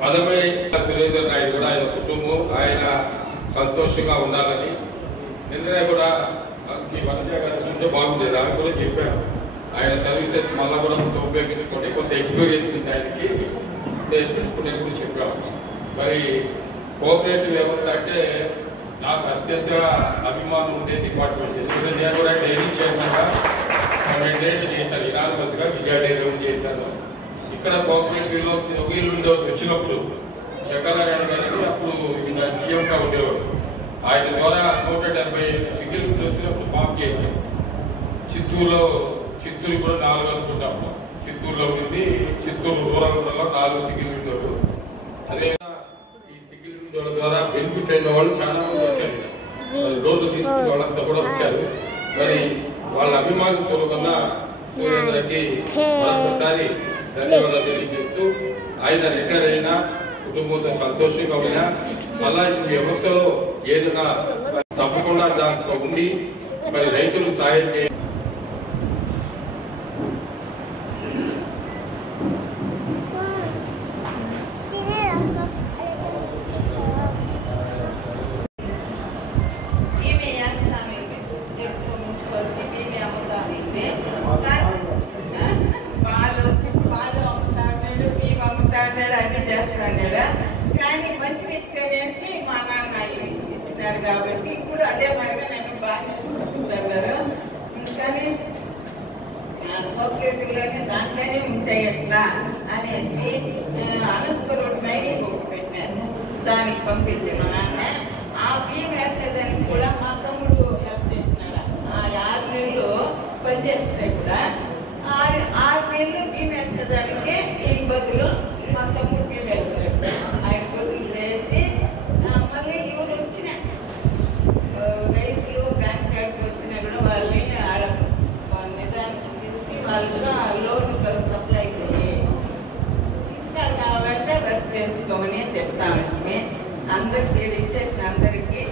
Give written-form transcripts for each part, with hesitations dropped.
పదవి సురేందర్ నాయుడు కూడా ఆయన కుటుంబం ఆయన సంతోషంగా ఉండాలని నిన్ననే కూడా ఉంటే బాగుండేది అని కూడా చెప్పాను. ఆయన సర్వీసెస్ మళ్ళీ కూడా ఉపయోగించుకోండి, కొంత ఎక్స్పీరియన్స్ ఉంది ఆయనకి నేను కూడా చెప్పాను. మరి కోఆపరేటివ్ వ్యవస్థ అంటే నాకు అత్యంత అభిమానం ఉండే డిపార్ట్మెంట్. ఎందుకంటే నేను కూడా డైరీ చైర్మన్గా 2 ఏళ్ళు చేశాను, ఇనానిమస్గా విజయ డైరీ చేశాను. ఇక్కడ కోఆపరేటివ్లో వీల్ విండోస్ వచ్చినప్పుడు చక్రనారాయణ గారికి అప్పుడు ఇంకా జీఎంగా ఉండేవాడు. ఆయన ద్వారా 170 సింగిల్ విండోస్ అప్పుడు ఫామ్ చేసి చిత్తూరు కూడా 4 కలిసి ఉంటాం. చిత్తూరులో ఉంది, చిత్తూరు రూరల్లో 4 సింగిల్ విండోలు. అదే ఈ సింగిల్ విండోల ద్వారా బెనిఫిట్ అయిన వాళ్ళు చాలా మంది వచ్చారు. రోడ్లు తీసుకున్న వాళ్ళంతా కూడా వచ్చారు. మరి వాళ్ళ అభిమానించుకోకుండా సురేంద్రకి మరొకసారి ధన్యవాదాలు తెలియజేస్తూ ఆయన రిటైర్ అయినా కుటుంబంతో సంతోషంగా ఉన్నా మళ్ళా ఈ వ్యవస్థలో ఏదైనా తప్పకుండా దాంట్లో ఉండి మరి రైతులకు సాయం చేయాలి. అన్ని చేస్తున్నాను కదా, కానీ మంచి వ్యక్తి మా నాన్న ఇచ్చినారు కాబట్టి ఇప్పుడు అదే మరిగా నన్ను బాగా చూసుకుంటారు. కానీ కోఆపరేటివ్లోనే దాంట్లోనే ఉంటాయి ఎట్లా అనేసి అనంతపురం ట్రైనింగ్ ఒకటి పెట్టాను, దానికి పంపించి మా నాన్న ఆ బియ్యం వేసేదానికి కూడా మా తమ్ముడు హెల్ప్ చేస్తున్నాడు. ఆ 6 నెలలు పనిచేస్తాయి కూడా 6 నెలలు బియ్యం వేసేదానికి ఈ బదులు మా తమ్ముడు బియ్యం వేస్తారు. ఆయన బదులు చేసి మళ్ళీ ఎవరు వచ్చిన రైతులు బ్యాంక్ కార్డుకి వచ్చినా కూడా వాళ్ళని నిదానికి తీసి వాళ్ళుగా లోన్ సప్లై ఇస్తారు కాబట్టి వర్క్ చేసుకోమని చెప్తాను. అందరికీ ఇచ్చేసిన అందరికీ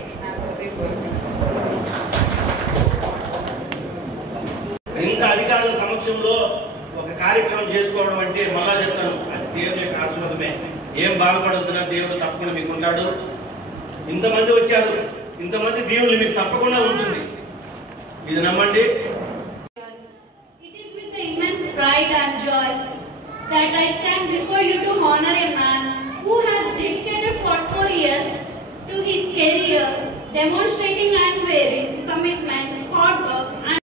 ఇంత అధికారుల సమక్షంలో ఒక కార్యక్రమం చేసుకోవడం అంటే మళ్ళా చెప్తాను, అది దేవుని యొక్క ఆశీర్వాదమే. ఏం బాధపడుతున్నా దేవుడు తప్పకుండా మీకు ఉంటాడు. ఇంతమంది వచ్చారు, ఇంతమంది దేవుళ్ళు మీకు తప్పకుండా ఉంటుంది, ఇది నమ్మండి. It is with the immense pride and joy that I stand before you to honor a man who has dedicated 44 years to his career, demonstrating unwavering commitment, hard work and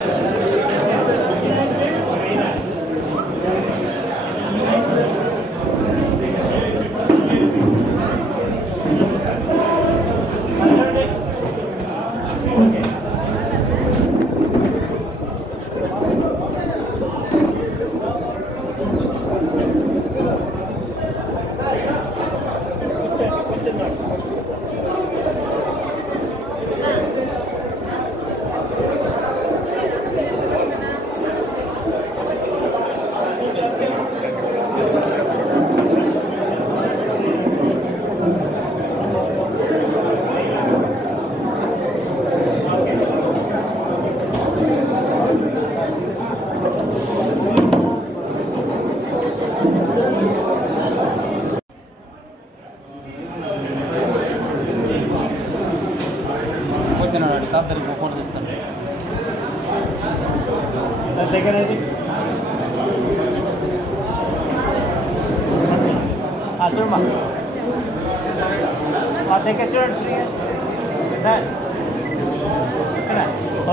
చూడండి సార్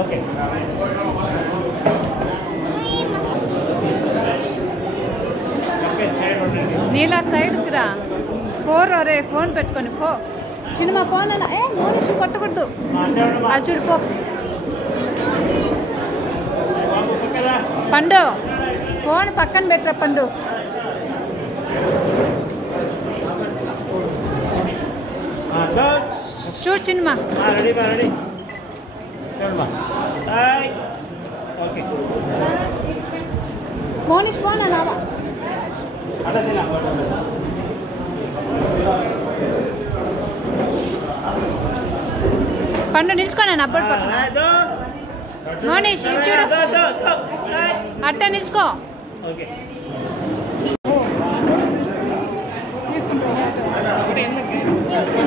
ఓకే నీలా సైడ్కి రా, పోరే phone పెట్టుకొని పో. చిన్న phone అలా మనిషి కొట్టకూడదు, అది చూడిపో. పండు ఫోన్ పక్కన పెట్టరా పండు. చూడు చిన్నమా, మోనిష్ ఫోన్ అలావా పండు నిల్చుకోనా అప్పుడు పక్కన. మోనిష్ చూడు, అట్టే నిల్చుకో. తీసుకుంటా అప్పుడు ఎందుకు